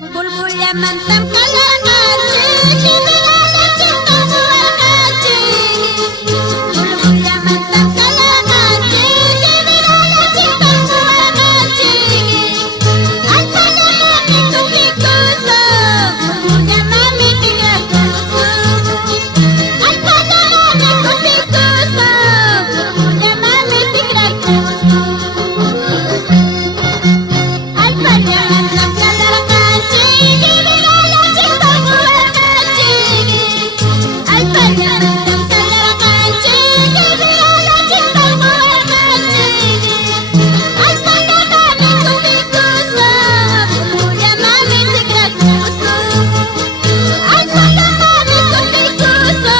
Bulbulya mantam kalanachi, chibilala chitamu akachi. Bulbulya mantam kalanachi, chibilala chitamu akachi. Alpana mami tukikuso, bulbulya mami tigrakuso. Alpana mami tukikuso, bulbulya mami tigrakuso. Alpana mantam kalanachi, chibilala chitamu akachi. Alpana mantam kalanachi, chibilala chitamu akachi. Alpana mami tukikuso, bulbulya mami tigrakuso. Alpana mami tukikuso,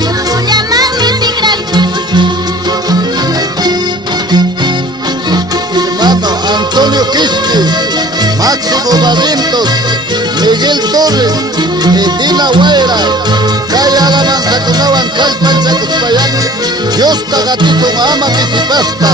bulbulya mami tigrakuso. Hermano Antonio Quispe, Máximo Barrientos, Miguel Torres, Edina Guaira, Calla la Manzacunaban Calpan Chacuspayán, Dios Tagatizo Ama Pisipasta.